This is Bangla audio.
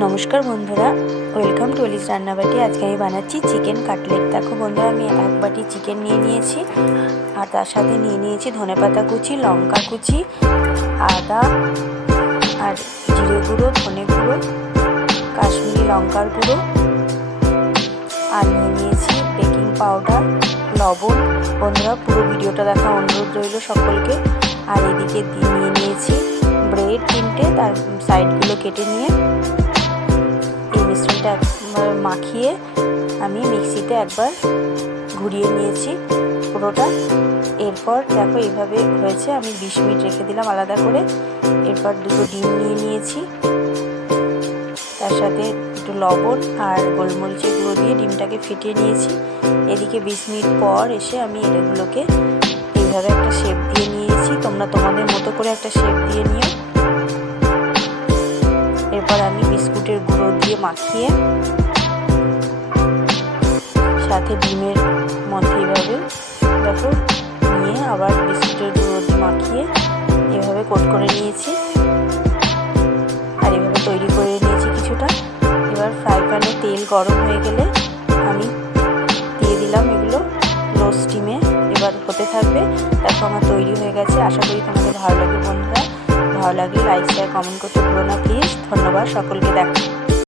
नमस्कार बंधुरा वेलकम टू एलिस रान्नाबाटी। आज के बनाচ্ছি चिकेन काटलेट। देखो बंधुरा আমি এক বাটি চিকেন নিয়ে নিয়েছি আর তার সাথে নিয়ে নিয়েছি ধনেপাতা কুচি, লঙ্কা কুচি, আদা আর জিরে গুঁড়ো, ধনে গুঁড়ো, কাশ্মীরি লঙ্কার গুঁড়ো আর নিয়ে নিয়েছি বেকিং পাউডার, লবণ। বন্ধুরা পুরো ভিডিওটা দেখা অনুরোধ রইল সকলকে। আর এদিকে নিয়ে নিয়েছি ব্রেড তিনটে, তার সাইডগুলো কেটে নিয়ে এই মিশ্রণটা মাখিয়ে আমি মিক্সিতে একবার ঘুরিয়ে নিয়েছি পুরোটা। এরপর দেখো এইভাবে হয়েছে, আমি 20 মিনিট রেখে দিলাম আলাদা করে। এরপর দুটো ডিম নিয়ে নিয়েছি, তার সাথে একটু লবণ আর গোলমরিচের গুঁড়ো দিয়ে ডিমটাকে ফেটিয়ে নিয়েছি। এদিকে 20 মিনিট পর এসে আমি এগুলোকে এইভাবে একটা শেপ দিয়ে নিয়েছি। তোমরা তোমাদের মতো করে একটা শেপ দিয়ে নিও। এরপর আমি বিস্কুটের গুঁড়ো দিয়ে মাখিয়ে সাথে ডিমের মধ্যে এইভাবে দেখো নিয়ে আবার বিস্কুটের গুঁড়ো দিয়ে মাখিয়ে এভাবে কোট করে নিয়েছি আর এভাবে তৈরি করে নিয়েছি কিছুটা। এবার ফ্রাই প্যানে তেল গরম হয়ে গেলে আমি দিয়ে দিলাম এগুলো লো স্টিমে। এবার হতে থাকবে। দেখো আমার তৈরি হয়ে গেছে। আশা করি তোমাদের ভালো লাগবে বন্ধুরা। ভালো লাগলে লাইক শেয়ার কমেন্ট করতে ভুলো না প্লিজ। ধন্যবাদ সকলকে। দেখা